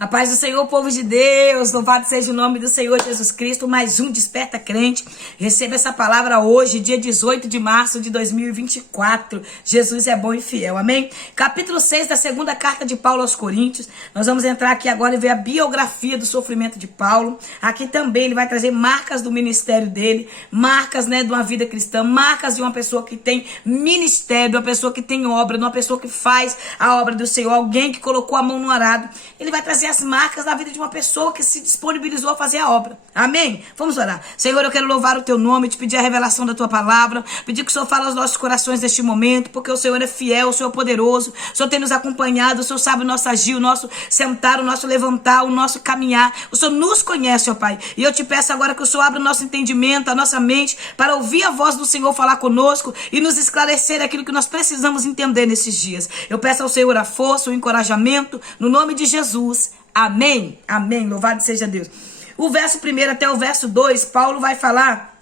A paz do Senhor, povo de Deus, louvado seja o nome do Senhor Jesus Cristo, mais um Desperta Crente. Receba essa palavra hoje, dia 18 de março de 2024. Jesus é bom e fiel, amém? Capítulo 6 da segunda carta de Paulo aos Coríntios. Nós vamos entrar aqui agora e ver a biografia do sofrimento de Paulo. Aqui também ele vai trazer marcas do ministério dele, marcas, de uma vida cristã, marcas de uma pessoa que tem ministério, de uma pessoa que tem obra, de uma pessoa que faz a obra do Senhor, alguém que colocou a mão no arado. Ele vai trazer as marcas da vida de uma pessoa que se disponibilizou a fazer a obra. Amém? Vamos orar. Senhor, eu quero louvar o teu nome, te pedir a revelação da tua palavra, pedir que o Senhor fale aos nossos corações neste momento, porque o Senhor é fiel, o Senhor é poderoso, o Senhor tem nos acompanhado, o Senhor sabe o nosso agir, o nosso sentar, o nosso levantar, o nosso caminhar. O Senhor nos conhece, ó Pai. E eu te peço agora que o Senhor abra o nosso entendimento, a nossa mente, para ouvir a voz do Senhor falar conosco e nos esclarecer aquilo que nós precisamos entender nesses dias. Eu peço ao Senhor a força, o encorajamento, no nome de Jesus. Amém, amém, louvado seja Deus. O verso 1 até o verso 2, Paulo vai falar: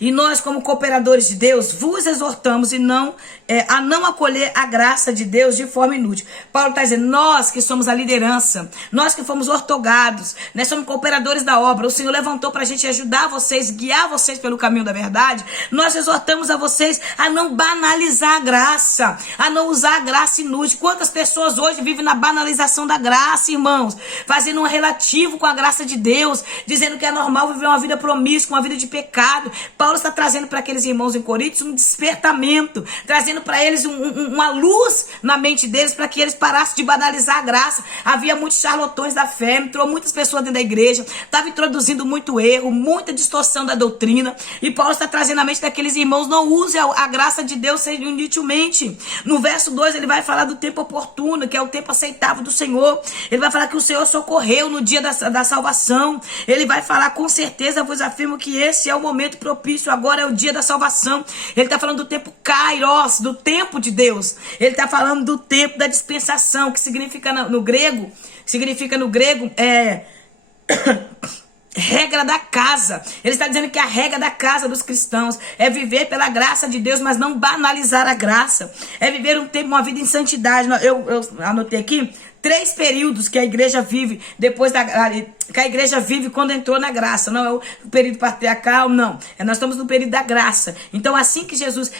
e nós, como cooperadores de Deus, vos exortamos a não acolher a graça de Deus de forma inútil. Paulo está dizendo, nós que somos a liderança, nós que fomos ortogados, nós somos cooperadores da obra, o Senhor levantou para a gente ajudar vocês, guiar vocês pelo caminho da verdade. Nós exortamos a vocês a não banalizar a graça, a não usar a graça inútil. Quantas pessoas hoje vivem na banalização da graça, irmãos, fazendo um relativo com a graça de Deus, dizendo que é normal viver uma vida promíscua, uma vida de pecado. Paulo está trazendo para aqueles irmãos em Coríntios um despertamento, trazendo para eles uma luz na mente deles, para que eles parassem de banalizar a graça. Havia muitos charlatões da fé, entrou muitas pessoas dentro da igreja, estava introduzindo muito erro, muita distorção da doutrina, e Paulo está trazendo na mente daqueles irmãos, não use a graça de Deus inutilmente. No verso 2 ele vai falar do tempo oportuno, que é o tempo aceitável do Senhor. Ele vai falar que o Senhor socorreu no dia da salvação. Ele vai falar, com certeza vos afirmo que esse é o momento propício, agora é o dia da salvação. Ele está falando do tempo kairos, do tempo de Deus. Ele está falando do tempo da dispensação, que significa no grego regra da casa. Ele está dizendo que a regra da casa dos cristãos é viver pela graça de Deus, mas não banalizar a graça. É viver uma vida em santidade. Eu anotei aqui 3 períodos que a igreja vive que a igreja vive quando entrou na graça. Não é o período patriarcal, não. Nós estamos no período da graça. Então, assim que Jesus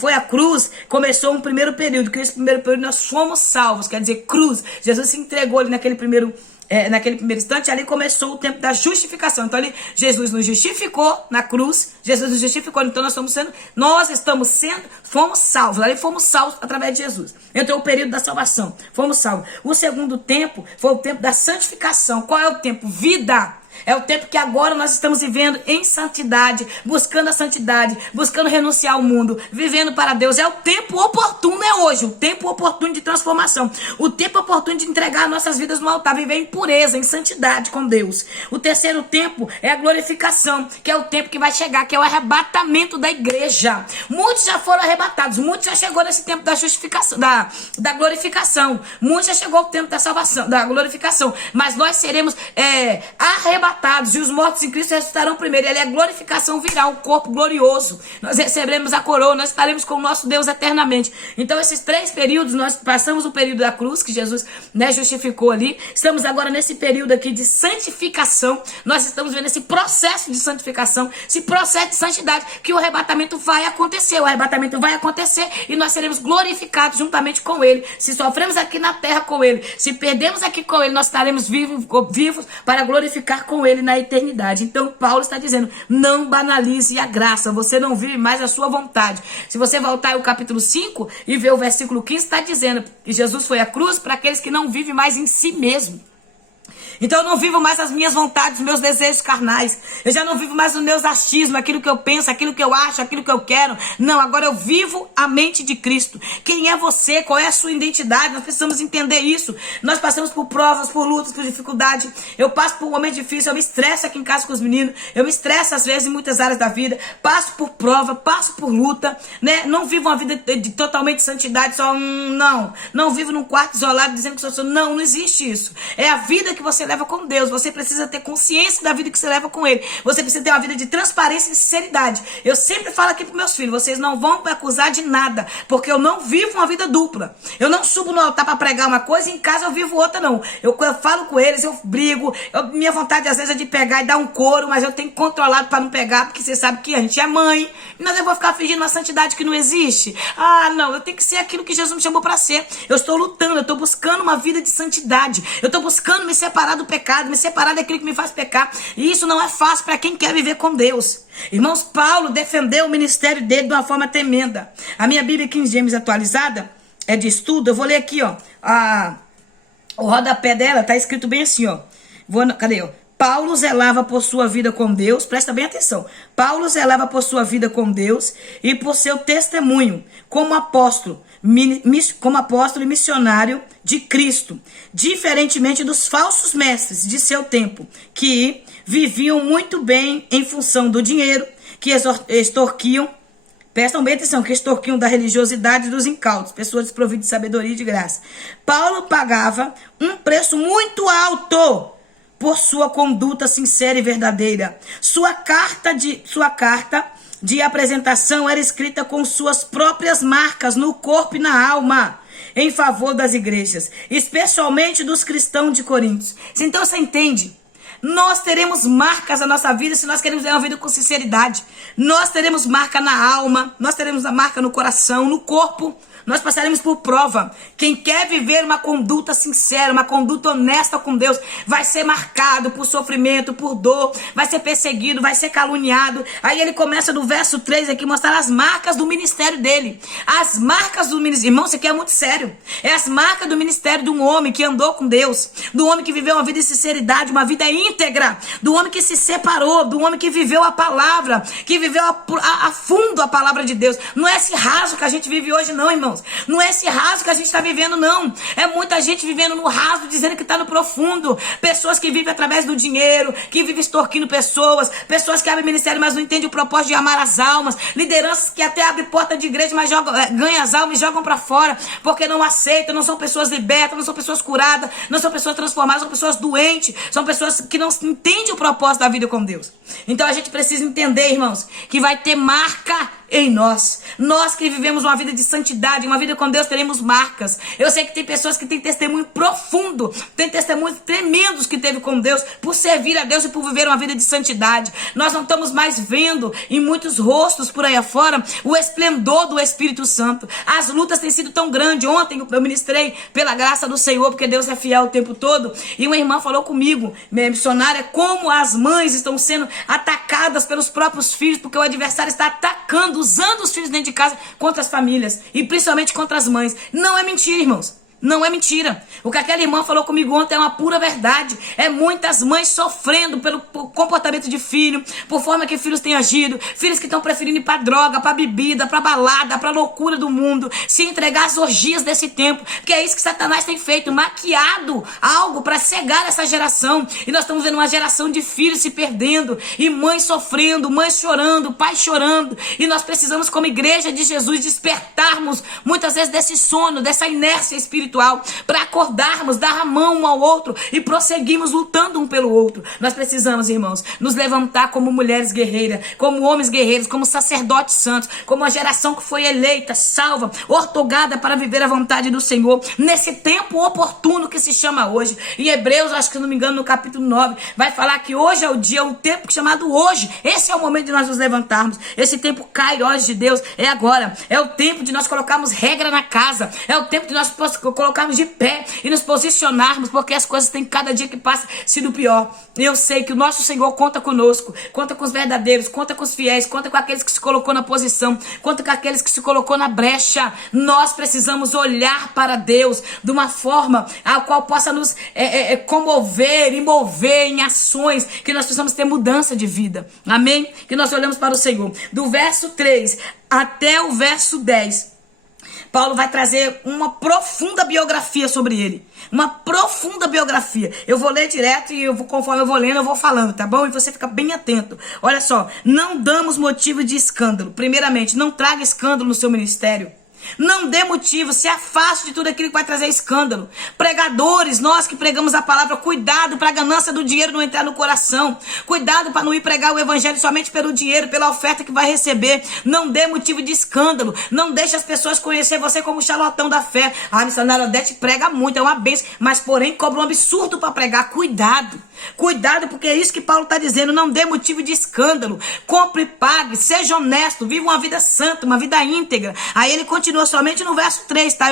foi à cruz, começou um primeiro período, que esse primeiro período nós fomos salvos, quer dizer, cruz. Jesus se entregou ali naquele primeiro instante, ali começou o tempo da justificação. Então Jesus nos justificou na cruz, Jesus nos justificou, então fomos salvos, ali fomos salvos através de Jesus. Entrou o período da salvação, fomos salvos. O segundo tempo foi o tempo da santificação. Qual é o tempo? Vida. É o tempo que agora nós estamos vivendo em santidade, buscando a santidade, buscando renunciar ao mundo, vivendo para Deus. É o tempo oportuno, é hoje, o tempo oportuno de transformação, o tempo oportuno de entregar nossas vidas no altar, viver em pureza, em santidade com Deus. O terceiro tempo é a glorificação, que é o tempo que vai chegar, que é o arrebatamento da igreja. Muitos já foram arrebatados, muitos já chegou nesse tempo da justificação, da glorificação. Muitos já chegou o tempo da salvação, da glorificação, mas nós seremos arrebatados, e os mortos em Cristo ressuscitarão primeiro. Ele é a glorificação, virá um corpo glorioso. Nós receberemos a coroa, nós estaremos com o nosso Deus eternamente. Então, esses 3 períodos, nós passamos o período da cruz, que Jesus justificou ali. Estamos agora nesse período aqui de santificação. Nós estamos vendo esse processo de santificação, esse processo de santidade, que o arrebatamento vai acontecer. O arrebatamento vai acontecer e nós seremos glorificados juntamente com Ele. Se sofremos aqui na terra com Ele, se perdemos aqui com Ele, nós estaremos vivos para glorificar com Ele na eternidade. Então Paulo está dizendo, não banalize a graça, você não vive mais a sua vontade. Se você voltar ao capítulo 5 e ver o versículo 15, está dizendo que Jesus foi à cruz para aqueles que não vivem mais em si mesmo. Então eu não vivo mais as minhas vontades, os meus desejos carnais. Eu já não vivo mais os meus achismos, aquilo que eu penso, aquilo que eu acho, aquilo que eu quero. Não, agora eu vivo a mente de Cristo. Quem é você? Qual é a sua identidade? Nós precisamos entender isso. Nós passamos por provas, por lutas, por dificuldade. Eu passo por um momento difícil, eu me estresso aqui em casa com os meninos. Eu me estresso às vezes em muitas áreas da vida. Passo por prova, passo por luta, né? Não vivo uma vida de totalmente santidade, só não. Não vivo num quarto isolado dizendo que sou. Não existe isso. É a vida que você leva com Deus. Você precisa ter consciência da vida que você leva com Ele. Você precisa ter uma vida de transparência e sinceridade. Eu sempre falo aqui para meus filhos, vocês não vão me acusar de nada, porque eu não vivo uma vida dupla. Eu não subo no altar para pregar uma coisa e em casa eu vivo outra, não. Eu falo com eles, eu brigo. Minha vontade às vezes é de pegar e dar um couro, mas eu tenho controlado para não pegar, porque você sabe que a gente é mãe. Mas eu vou ficar fingindo uma santidade que não existe? Ah, não, eu tenho que ser aquilo que Jesus me chamou para ser. Eu estou lutando, eu estou buscando uma vida de santidade. Eu estou buscando me separar do pecado, me separar daquilo que me faz pecar. E isso não é fácil para quem quer viver com Deus. Irmãos, Paulo defendeu o ministério dele de uma forma tremenda. A minha Bíblia King James atualizada é de estudo. Eu vou ler aqui, ó. O rodapé dela tá escrito bem assim, ó. Cadê, ó? Paulo zelava por sua vida com Deus, presta bem atenção. Paulo zelava por sua vida com Deus e por seu testemunho como apóstolo e missionário de Cristo, diferentemente dos falsos mestres de seu tempo, que viviam muito bem em função do dinheiro, que extorquiam, prestam bem atenção, que extorquiam da religiosidade dos incautos, pessoas desprovidas de sabedoria e de graça. Paulo pagava um preço muito alto por sua conduta sincera e verdadeira. Sua carta de apresentação era escrita com suas próprias marcas no corpo e na alma, em favor das igrejas, especialmente dos cristãos de Corinto. Então você entende? Nós teremos marcas na nossa vida se nós queremos ter uma vida com sinceridade. Nós teremos marca na alma, nós teremos a marca no coração, no corpo. Nós passaremos por prova. Quem quer viver uma conduta sincera, uma conduta honesta com Deus, vai ser marcado por sofrimento, por dor, vai ser perseguido, vai ser caluniado. Aí ele começa no verso 3 aqui, mostrar as marcas do ministério dele. As marcas do ministério. Irmão, isso aqui é muito sério. É as marcas do ministério de um homem que andou com Deus, do homem que viveu uma vida de sinceridade, uma vida íntegra, do homem que se separou, do homem que viveu a palavra, que viveu a fundo a palavra de Deus. Não é esse raso que a gente vive hoje, não, irmãos. Não é esse raso que a gente está vivendo, não. É muita gente vivendo no raso, dizendo que está no profundo. Pessoas que vivem através do dinheiro, que vivem extorquindo pessoas, pessoas que abrem ministério, mas não entendem o propósito de amar as almas, lideranças que até abrem porta de igreja, mas ganham as almas e jogam para fora, porque não aceitam, não são pessoas libertas, não são pessoas curadas, não são pessoas transformadas, são pessoas doentes, são pessoas que não entendem o propósito da vida com Deus. Então a gente precisa entender, irmãos, que vai ter marca em nós. Nós que vivemos uma vida de santidade, uma vida com Deus, teremos marcas. Eu sei que tem pessoas que têm testemunho profundo, tem testemunhos tremendos que teve com Deus, por servir a Deus e por viver uma vida de santidade. Nós não estamos mais vendo em muitos rostos por aí afora o esplendor do Espírito Santo. As lutas têm sido tão grandes. Ontem eu ministrei pela graça do Senhor, porque Deus é fiel o tempo todo, e uma irmã falou comigo, minha missionária, como as mães estão sendo atacadas pelos próprios filhos, porque o adversário está atacando, usando os filhos dentro de casa contra as famílias e principalmente contra as mães. Não é mentira, irmãos. Não é mentira. O que aquela irmã falou comigo ontem é uma pura verdade. É muitas mães sofrendo pelo comportamento de filho, por forma que filhos têm agido, filhos que estão preferindo ir para droga, para bebida, para balada, para loucura do mundo, se entregar às orgias desse tempo, porque é isso que Satanás tem feito, maquiado algo para cegar essa geração. E nós estamos vendo uma geração de filhos se perdendo, e mães sofrendo, mães chorando, pais chorando. E nós precisamos, como igreja de Jesus, despertarmos muitas vezes desse sono, dessa inércia espiritual, para acordarmos, dar a mão um ao outro e prosseguirmos lutando um pelo outro. Nós precisamos, irmãos, nos levantar como mulheres guerreiras, como homens guerreiros, como sacerdotes santos, como a geração que foi eleita, salva, ortogada para viver a vontade do Senhor, nesse tempo oportuno que se chama hoje. Em Hebreus, acho que se não me engano, no capítulo 9, vai falar que hoje é o dia, o tempo chamado hoje. Esse é o momento de nós nos levantarmos. Esse tempo Kairos de Deus é agora. É o tempo de nós colocarmos regra na casa. É o tempo de nós colocarmos de pé e nos posicionarmos, porque as coisas têm cada dia que passa sido pior. Eu sei que o nosso Senhor conta conosco, conta com os verdadeiros, conta com os fiéis, conta com aqueles que se colocou na posição, conta com aqueles que se colocou na brecha. Nós precisamos olhar para Deus de uma forma a qual possa nos comover e mover em ações, que nós precisamos ter mudança de vida. Amém? Que nós olhamos para o Senhor. Do verso 3 até o verso 10, Paulo vai trazer uma profunda biografia sobre ele. Uma profunda biografia. Eu vou ler direto e conforme eu vou lendo, eu vou falando, tá bom? E você fica bem atento. Olha só, não damos motivo de escândalo. Primeiramente, não traga escândalo no seu ministério. Não dê motivo, se afaste de tudo aquilo que vai trazer escândalo. Pregadores, nós que pregamos a palavra, cuidado para a ganância do dinheiro não entrar no coração. Cuidado para não ir pregar o evangelho somente pelo dinheiro, pela oferta que vai receber. Não dê motivo de escândalo. Não deixe as pessoas conhecer você como charlatão da fé. A missionária Odete prega muito, é uma bênção, mas porém cobra um absurdo para pregar. Cuidado. Cuidado, porque é isso que Paulo está dizendo. Não dê motivo de escândalo. Compre e pague. Seja honesto. Viva uma vida santa, uma vida íntegra. Aí ele continua somente no verso 3, tá?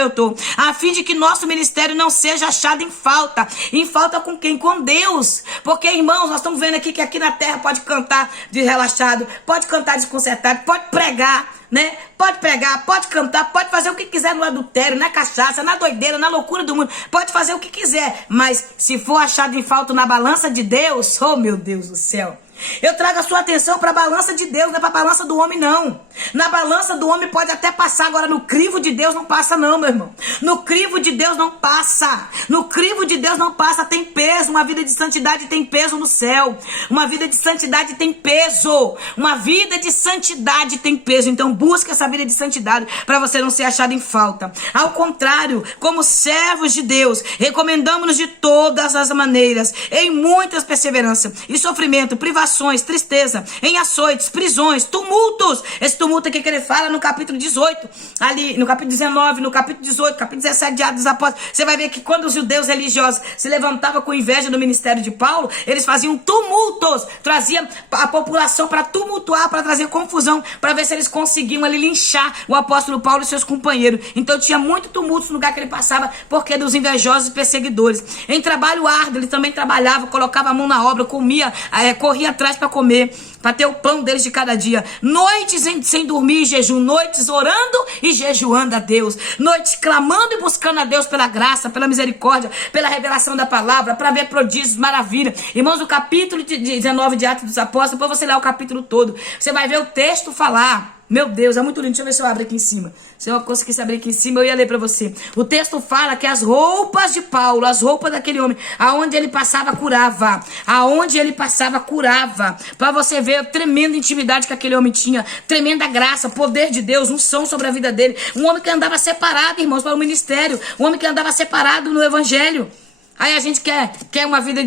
A fim de que nosso ministério não seja achado em falta. Em falta com quem? Com Deus. Porque, irmãos, nós estamos vendo aqui que aqui na terra pode cantar de relaxado, pode cantar desconcertado, pode pregar, né? Pode pregar, pode cantar, pode fazer o que quiser no adultério, na cachaça, na doideira, na loucura do mundo. Pode fazer o que quiser. Mas se for achado em falta na balança de Deus, oh meu Deus do céu. Eu trago a sua atenção para a balança de Deus, não é para a balança do homem, não. Na balança do homem pode até passar, agora no crivo de Deus não passa, não, meu irmão. No crivo de Deus não passa. No crivo de Deus não passa, tem peso. Uma vida de santidade tem peso no céu. Uma vida de santidade tem peso. Uma vida de santidade tem peso. Então busque essa vida de santidade para você não ser achado em falta. Ao contrário, como servos de Deus, recomendamos-nos de todas as maneiras, em muitas perseverança e sofrimento, privação, tristeza, em açoites, prisões, tumultos. Esse tumulto aqui que ele fala no capítulo 18, ali no capítulo 19, no capítulo 18, capítulo 17 de Atos dos Apóstolos. Você vai ver que quando os judeus religiosos se levantavam com inveja do ministério de Paulo, eles faziam tumultos, traziam a população para tumultuar, para trazer confusão, para ver se eles conseguiam ali linchar o apóstolo Paulo e seus companheiros. Então tinha muito tumulto no lugar que ele passava, porque dos invejosos e perseguidores. Em trabalho árduo, ele também trabalhava, colocava a mão na obra, comia, corria atrás para comer, para ter o pão deles de cada dia. Noites sem dormir e jejum, noites orando e jejuando a Deus, noites clamando e buscando a Deus pela graça, pela misericórdia, pela revelação da palavra, para ver prodígios, maravilha. Irmãos, o capítulo 19 de Atos dos Apóstolos, depois você lê o capítulo todo, você vai ver o texto falar. Meu Deus, é muito lindo. Deixa eu ver se eu abro aqui em cima. Se eu conseguisse abrir aqui em cima, eu ia ler para você. O texto fala que as roupas de Paulo, as roupas daquele homem, aonde ele passava, curava. Aonde ele passava, curava. Para você ver a tremenda intimidade que aquele homem tinha. Tremenda graça, poder de Deus, unção sobre a vida dele. Um homem que andava separado, irmãos, para o ministério. Um homem que andava separado no evangelho. Aí a gente quer uma vida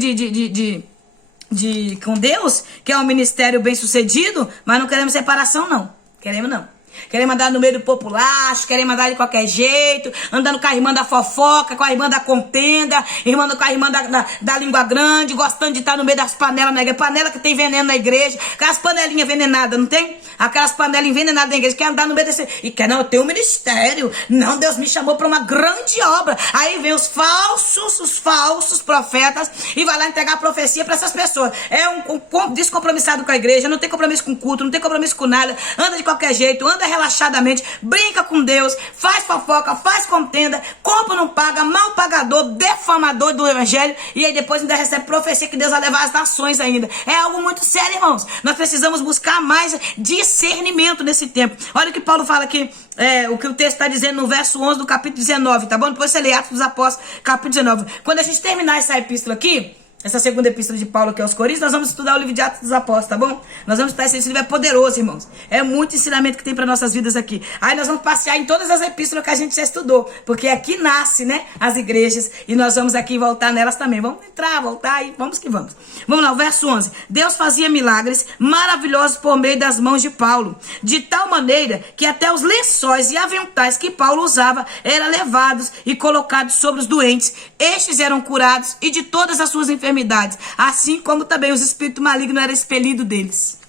com Deus, quer um ministério bem sucedido, mas não queremos separação, não. Queremos não. Queremos andar no meio do populacho, queremos andar de qualquer jeito, andando com a irmã da fofoca, com a irmã da contenda, com a irmã da língua grande, gostando de estar no meio das panelas na igreja, panela que tem veneno na igreja, aquelas panelinhas envenenadas, não tem? Aquelas panelas envenenadas na igreja, quer andar no meio desse... E quer, não, eu tenho um ministério, não, Deus me chamou para uma grande obra. Aí vem os falsos profetas e vai lá entregar a profecia para essas pessoas. É um descompromissado com a igreja, não tem compromisso com culto, não tem compromisso com nada, anda de qualquer jeito, anda relaxadamente, brinca com Deus, faz fofoca, faz contenda, compra não paga, mal pagador, defamador do evangelho, e aí depois ainda recebe profecia que Deus vai levar as nações ainda. É algo muito sério, irmãos. Nós precisamos buscar mais discernimento nesse tempo. Olha o que Paulo fala aqui, o que o texto está dizendo no verso 11 do capítulo 19, tá bom? Depois você lê Atos dos Apóstolos, capítulo 19. Quando a gente terminar essa epístola aqui, essa segunda epístola de Paulo aqui aos Coríntios, nós vamos estudar o livro de Atos dos Apóstolos, tá bom? Nós vamos estudar esse livro, é poderoso, irmãos. É muito ensinamento que tem para nossas vidas aqui. Aí nós vamos passear em todas as epístolas que a gente já estudou, porque aqui nasce, né, as igrejas, e nós vamos aqui voltar nelas também. Vamos entrar, voltar e vamos que vamos. Vamos lá, o verso 11. Deus fazia milagres maravilhosos por meio das mãos de Paulo, de tal maneira que até os lençóis e aventais que Paulo usava eram levados e colocados sobre os doentes. Estes eram curados e de todas as suas enfermidades, assim como também os espíritos malignos eram expelidos deles.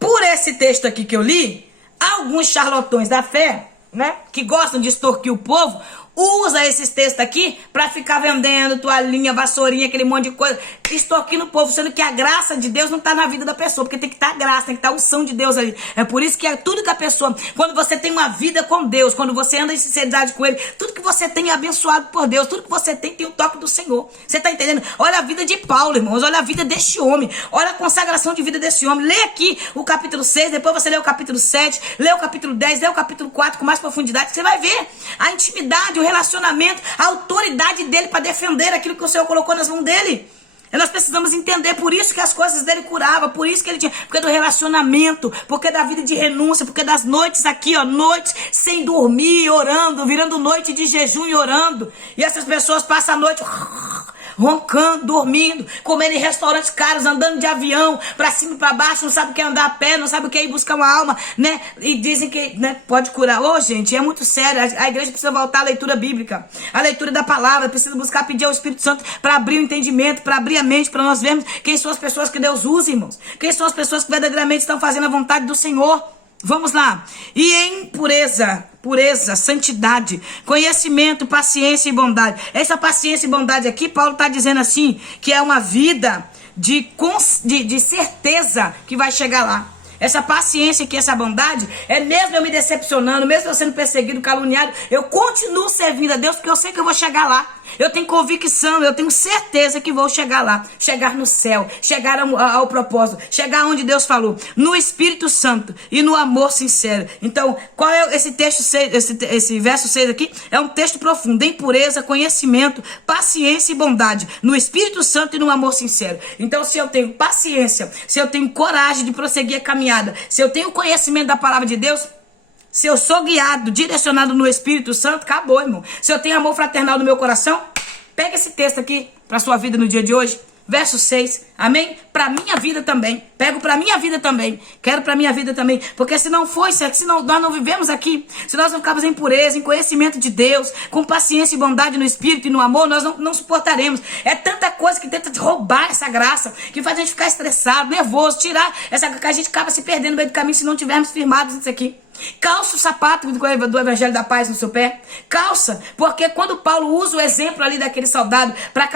Por esse texto aqui que eu li, alguns charlatões da fé, né, que gostam de extorquir o povo, usa esses textos aqui para ficar vendendo toalhinha, vassourinha, aquele monte de coisa, extorquindo o povo, sendo que a graça de Deus não está na vida da pessoa, porque tem que estar a graça, tem que estar a unção de Deus ali. É por isso que é tudo que a pessoa, quando você tem uma vida com Deus, quando você anda em sinceridade com Ele, tudo que você tem é abençoado por Deus, tudo que você tem o toque do Senhor. Você está entendendo? Olha a vida de Paulo, irmãos, olha a vida deste homem, olha a consagração de vida desse homem. Lê aqui o capítulo 6, depois você lê o capítulo 7, lê o capítulo 10, lê o capítulo 4 com mais profundidade, você vai ver a intimidade, o relacionamento, a autoridade dele para defender aquilo que o Senhor colocou nas mãos dele. Nós precisamos entender, por isso que as coisas dele curavam, por isso que ele tinha, porque do relacionamento, porque da vida de renúncia, porque das noites aqui, ó, noites sem dormir, orando, virando noite de jejum e orando. E essas pessoas passam a noite roncando, dormindo, comendo em restaurantes caros, andando de avião, pra cima e pra baixo, não sabe o que é andar a pé, não sabe o que é ir buscar uma alma, né? E dizem que, né, pode curar. Ô, gente, é muito sério. A igreja precisa voltar à leitura bíblica, à leitura da palavra, precisa buscar pedir ao Espírito Santo para abrir o entendimento, para abrir a mente, para nós vermos quem são as pessoas que Deus usa, irmãos. Quem são as pessoas que verdadeiramente estão fazendo a vontade do Senhor. Vamos lá. E em pureza, santidade, conhecimento, paciência e bondade. Essa paciência e bondade aqui, Paulo está dizendo assim, que é uma vida de certeza que vai chegar lá. Essa paciência aqui, essa bondade, é mesmo eu me decepcionando, mesmo eu sendo perseguido, caluniado, eu continuo servindo a Deus porque eu sei que eu vou chegar lá. Eu tenho convicção, eu tenho certeza que vou chegar lá, chegar no céu, chegar ao propósito, chegar onde Deus falou, no Espírito Santo e no amor sincero. Então, qual é esse texto 6, esse verso 6 aqui? É um texto profundo, em pureza, conhecimento, paciência e bondade, no Espírito Santo e no amor sincero. Então, se eu tenho paciência, se eu tenho coragem de prosseguir a caminhada, se eu tenho conhecimento da palavra de Deus, se eu sou guiado, direcionado no Espírito Santo, acabou, irmão. Se eu tenho amor fraternal no meu coração, pega esse texto aqui para sua vida no dia de hoje. Verso 6, amém? Para minha vida também. Pego para minha vida também. Quero para minha vida também. Porque se não for, se nós não vivemos aqui, se nós não ficarmos em pureza, em conhecimento de Deus, com paciência e bondade no Espírito e no amor, nós não suportaremos. É tanta coisa que tenta roubar essa graça, que faz a gente ficar estressado, nervoso, tirar essa que a gente acaba se perdendo no meio do caminho se não tivermos firmados nisso aqui. Calça o sapato do Evangelho da Paz no seu pé. Calça, porque quando Paulo usa o exemplo ali daquele soldado para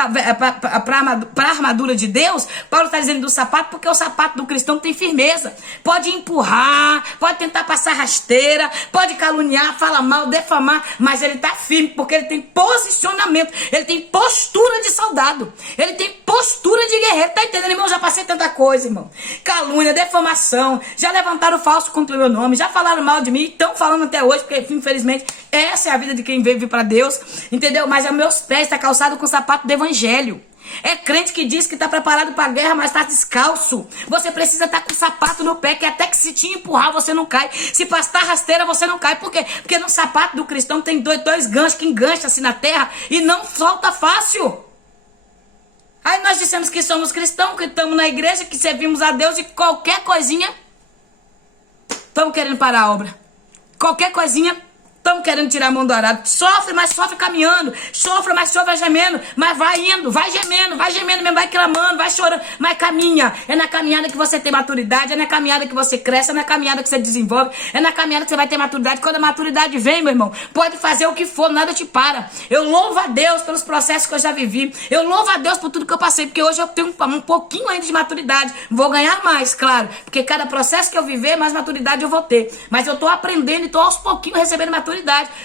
a armadura de Deus, Paulo está dizendo do sapato porque o sapato do cristão tem firmeza. Pode empurrar, pode tentar passar rasteira, pode caluniar, falar mal, defamar, mas ele está firme porque ele tem posicionamento, ele tem postura de soldado, ele tem postura de guerreiro. Tá entendendo, irmão? Eu já passei tanta coisa, irmão. Calúnia, defamação, já levantaram falso contra o meu nome, já falaram mal de mim, estão falando até hoje, porque infelizmente essa é a vida de quem veio vir para Deus, entendeu? Mas é meus pés está calçado com o sapato do evangelho. É crente que diz que está preparado para a guerra, mas está descalço. Você precisa estar com o sapato no pé, que até que se te empurrar você não cai. Se passar rasteira você não cai. Por quê? Porque no sapato do cristão tem dois ganchos que engancham assim na terra e não solta fácil. Aí nós dissemos que somos cristãos, que estamos na igreja, que servimos a Deus e qualquer coisinha estamos querendo parar a obra. Qualquer coisinha, estamos querendo tirar a mão do arado. Sofre, mas sofre caminhando. Sofre, mas sofre gemendo. Mas vai indo, vai gemendo mesmo, vai clamando, vai chorando. Mas caminha. É na caminhada que você tem maturidade, é na caminhada que você cresce, é na caminhada que você desenvolve, é na caminhada que você vai ter maturidade. Quando a maturidade vem, meu irmão, pode fazer o que for, nada te para. Eu louvo a Deus pelos processos que eu já vivi. Eu louvo a Deus por tudo que eu passei, porque hoje eu tenho um pouquinho ainda de maturidade. Vou ganhar mais, claro, porque cada processo que eu viver, mais maturidade eu vou ter. Mas eu tô aprendendo e tô aos pouquinhos recebendo maturidade.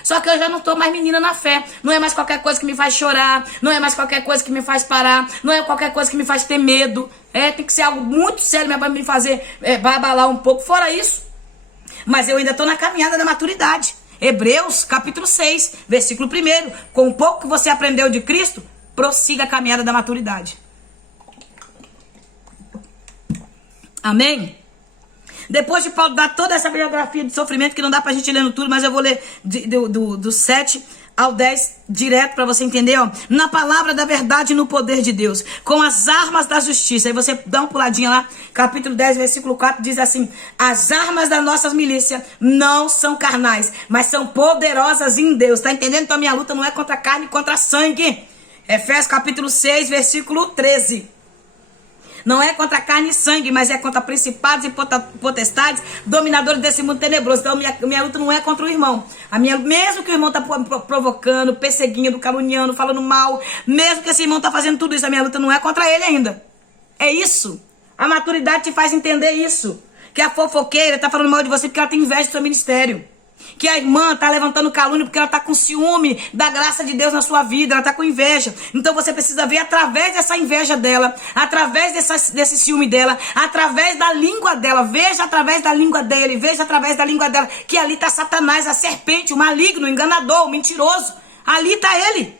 Só que eu já não tô mais menina na fé. Não é mais qualquer coisa que me faz chorar. Não é mais qualquer coisa que me faz parar. Não é qualquer coisa que me faz ter medo. Tem que ser algo muito sério para me fazer babalar um pouco. Fora isso, mas eu ainda tô na caminhada da maturidade. Hebreus capítulo 6, versículo 1. Com o pouco que você aprendeu de Cristo, prossiga a caminhada da maturidade. Amém? Depois de Paulo dar toda essa biografia de sofrimento, que não dá pra gente ler no tudo, mas eu vou ler do 7 ao 10 direto pra você entender, ó. Na palavra da verdade e no poder de Deus, com as armas da justiça. Aí você dá uma puladinha lá, capítulo 10, versículo 4, diz assim: as armas das nossas milícias não são carnais, mas são poderosas em Deus. Tá entendendo? Então a minha luta não é contra a carne, contra sangue. Efésios capítulo 6, versículo 13. Não é contra carne e sangue, mas é contra principados e potestades, dominadores desse mundo tenebroso. Então minha luta não é contra o irmão. Mesmo que o irmão tá provocando, perseguindo, caluniando, falando mal, mesmo que esse irmão tá fazendo tudo isso, a minha luta não é contra ele ainda. É isso. A maturidade te faz entender isso. Que a fofoqueira tá falando mal de você porque ela tem inveja do seu ministério. Que a irmã tá levantando calúnia porque ela tá com ciúme da graça de Deus na sua vida, ela tá com inveja. Então você precisa ver através dessa inveja dela, através desse ciúme dela, através da língua dela. Veja através da língua dele, veja através da língua dela, que ali tá Satanás, a serpente, o maligno, o enganador, o mentiroso. Ali tá ele.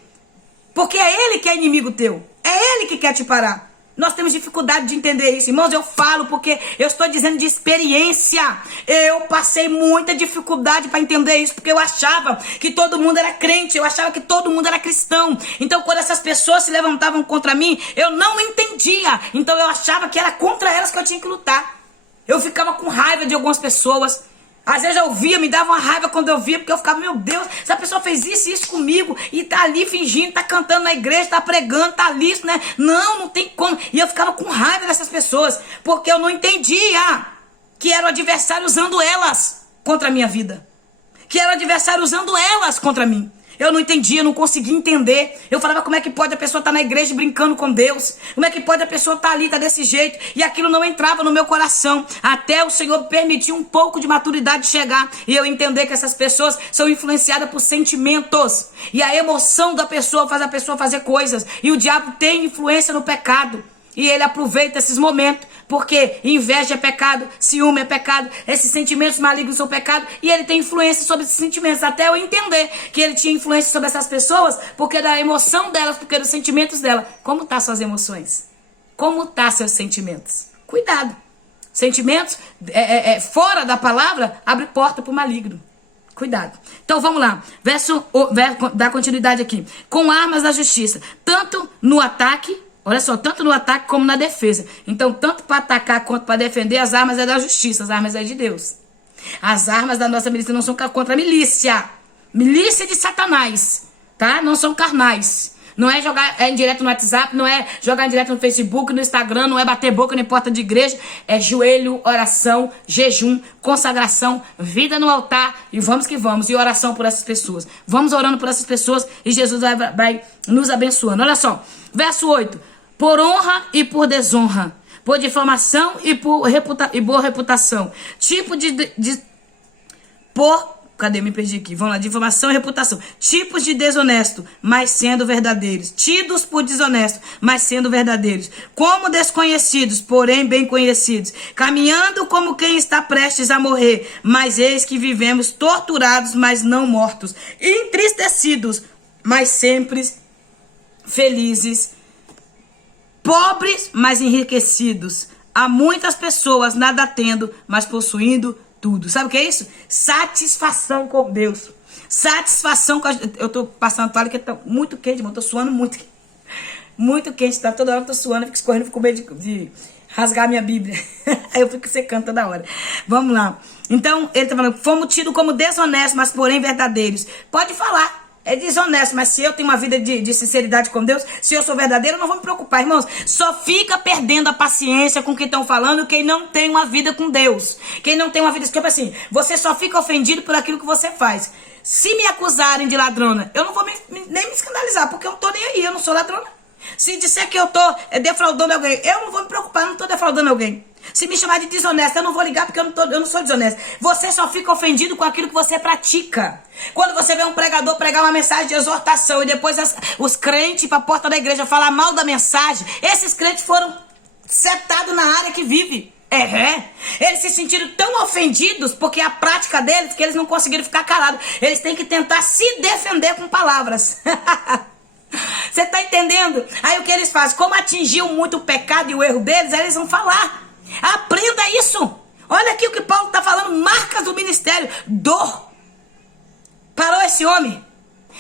Porque é ele que é inimigo teu, é ele que quer te parar. Nós temos dificuldade de entender isso. Irmãos, eu falo porque eu estou dizendo de experiência. Eu passei muita dificuldade para entender isso, porque eu achava que todo mundo era crente, eu achava que todo mundo era cristão. Então, quando essas pessoas se levantavam contra mim, eu não entendia. Então, eu achava que era contra elas que eu tinha que lutar. Eu ficava com raiva de algumas pessoas. Às vezes eu via, me dava uma raiva quando eu via, porque eu ficava, meu Deus, essa pessoa fez isso e isso comigo, e tá ali fingindo, tá cantando na igreja, tá pregando, tá ali, né? Não tem como. E eu ficava com raiva dessas pessoas, porque eu não entendia que era o adversário usando elas contra a minha vida. Que era o adversário usando elas contra mim. Eu não entendia, não conseguia entender. Eu falava, como é que pode a pessoa estar na igreja brincando com Deus? Como é que pode a pessoa estar ali, estar desse jeito? E aquilo não entrava no meu coração. Até o Senhor permitir um pouco de maturidade chegar. E eu entender que essas pessoas são influenciadas por sentimentos. E a emoção da pessoa faz a pessoa fazer coisas. E o diabo tem influência no pecado. E ele aproveita esses momentos, porque inveja é pecado, ciúme é pecado, esses sentimentos malignos são pecado, e ele tem influência sobre esses sentimentos, até eu entender que ele tinha influência sobre essas pessoas, porque da emoção delas, porque dos sentimentos dela. Como tá suas emoções? Como tá seus sentimentos? Cuidado. Sentimentos fora da palavra abre porta para o maligno. Cuidado. Então vamos lá. Verso dá continuidade aqui. Com armas da justiça, tanto no ataque, olha só, tanto no ataque como na defesa. Então, tanto para atacar quanto para defender, as armas é da justiça, as armas é de Deus. As armas da nossa milícia não são contra a milícia. Milícia de Satanás, tá? Não são carnais. Não é jogar em direto no WhatsApp, não é jogar em direto no Facebook, no Instagram, não é bater boca nem porta de igreja. É joelho, oração, jejum, consagração, vida no altar e vamos que vamos. E oração por essas pessoas. Vamos orando por essas pessoas e Jesus vai nos abençoando. Olha só, verso 8. Por honra e por desonra, por difamação e por boa reputação. Tipo cadê? Me perdi aqui. Vamos lá. Difamação e reputação. Tipos de desonesto, mas sendo verdadeiros. Tidos por desonesto, mas sendo verdadeiros. Como desconhecidos, porém bem conhecidos. Caminhando como quem está prestes a morrer. Mas eis que vivemos torturados, mas não mortos. Entristecidos, mas sempre felizes. Pobres, mas enriquecidos. Há muitas pessoas nada tendo, mas possuindo tudo. Sabe o que é isso? Satisfação com Deus. Satisfação com eu tô passando toalha que tá muito quente, irmão. Eu tô suando muito. Muito quente, tá? Toda hora eu tô suando, fico escorrendo, fico com medo de rasgar a minha Bíblia. Aí eu fico secando toda hora. Vamos lá. Então, ele tá falando, fomos tidos como desonestos, mas porém verdadeiros. Pode falar. É desonesto, mas se eu tenho uma vida de sinceridade com Deus, se eu sou verdadeiro, eu não vou me preocupar, irmãos. Só fica perdendo a paciência com o que estão falando quem não tem uma vida com Deus. Quem não tem uma vida, tipo assim, você só fica ofendido por aquilo que você faz. Se me acusarem de ladrona, eu não vou nem me escandalizar, porque eu não tô nem aí, eu não sou ladrona. Se disser que eu tô defraudando alguém, eu não vou me preocupar, eu não tô defraudando alguém. Se me chamar de desonesta, eu não vou ligar porque eu não sou desonesta. Você só fica ofendido com aquilo que você pratica. Quando você vê um pregador pregar uma mensagem de exortação e depois os crentes para a porta da igreja falar mal da mensagem, esses crentes foram setados na área que vive. Eles se sentiram tão ofendidos porque a prática deles que eles não conseguiram ficar calados. Eles têm que tentar se defender com palavras. Você tá entendendo? Aí o que eles fazem? Como atingiu muito o pecado e o erro deles, aí eles vão falar. Aprenda isso. Olha aqui o que Paulo está falando. Marcas do ministério. Dor. Parou esse homem.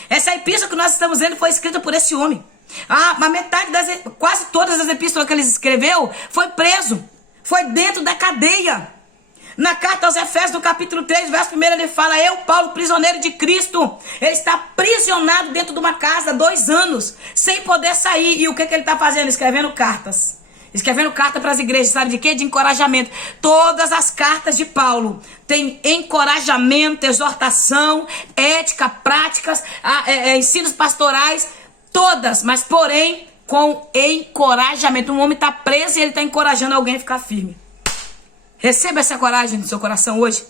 Essa epístola que nós estamos lendo foi escrita por esse homem. A metade quase todas as epístolas que ele escreveu foi preso. Foi dentro da cadeia. Na carta aos Efésios, no capítulo 3, verso 1, ele fala, eu, Paulo, prisioneiro de Cristo. Ele está aprisionado dentro de uma casa há 2 anos, sem poder sair. E o que ele está fazendo? Escrevendo cartas. Escrevendo carta para as igrejas, sabe de quê? De encorajamento. Todas as cartas de Paulo têm encorajamento, exortação, ética, práticas, ensinos pastorais, todas, mas porém com encorajamento. Um homem está preso e ele está encorajando alguém a ficar firme. Receba essa coragem no seu coração hoje.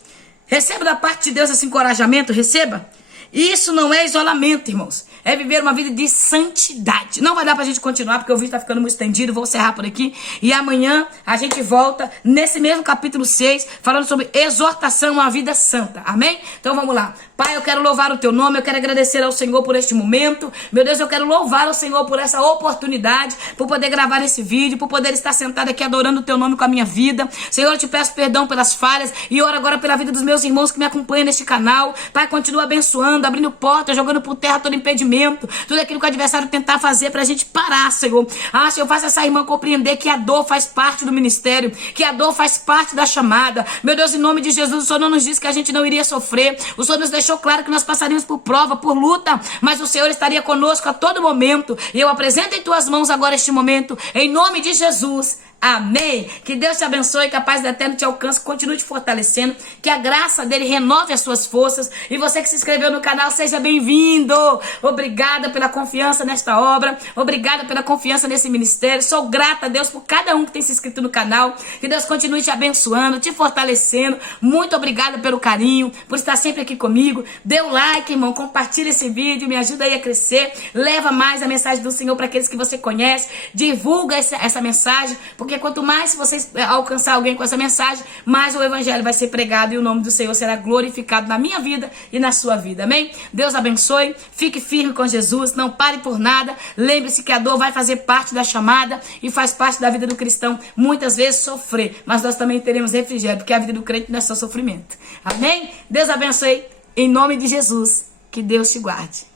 Receba da parte de Deus esse encorajamento, receba. Isso não é isolamento, irmãos. É viver uma vida de santidade. Não vai dar pra gente continuar, porque o vídeo tá ficando muito estendido. Vou encerrar por aqui. E amanhã a gente volta nesse mesmo capítulo 6, falando sobre exortação a uma vida santa. Amém? Então vamos lá. Pai, eu quero louvar o teu nome, eu quero agradecer ao Senhor por este momento. Meu Deus, eu quero louvar ao Senhor por essa oportunidade, por poder gravar esse vídeo, por poder estar sentado aqui adorando o teu nome com a minha vida. Senhor, eu te peço perdão pelas falhas e oro agora pela vida dos meus irmãos que me acompanham neste canal. Pai, continua abençoando, abrindo portas, jogando por terra todo impedimento, tudo aquilo que o adversário tentar fazer pra gente parar, Senhor. Senhor, faça essa irmã compreender que a dor faz parte do ministério, que a dor faz parte da chamada. Meu Deus, em nome de Jesus, o Senhor não nos disse que a gente não iria sofrer. O Senhor nos deixou claro que nós passaríamos por prova, por luta, mas o Senhor estaria conosco a todo momento. E eu apresento em tuas mãos agora este momento, em nome de Jesus. Amém. Que Deus te abençoe, que a paz do Eterno te alcance, continue te fortalecendo, que a graça dele renove as suas forças. E você que se inscreveu no canal, seja bem-vindo. Obrigada pela confiança nesta obra, obrigada pela confiança nesse ministério. Sou grata a Deus por cada um que tem se inscrito no canal. Que Deus continue te abençoando, te fortalecendo. Muito obrigada pelo carinho, por estar sempre aqui comigo. Dê o like, irmão, compartilha esse vídeo, me ajuda aí a crescer. Leva mais a mensagem do Senhor para aqueles que você conhece. Divulga essa mensagem, porque quanto mais vocês alcançar alguém com essa mensagem, mais o evangelho vai ser pregado e o nome do Senhor será glorificado na minha vida e na sua vida, amém? Deus abençoe, fique firme com Jesus, não pare por nada, lembre-se que a dor vai fazer parte da chamada e faz parte da vida do cristão, muitas vezes sofrer, mas nós também teremos refrigério, porque a vida do crente não é só sofrimento, amém? Deus abençoe, em nome de Jesus, que Deus te guarde.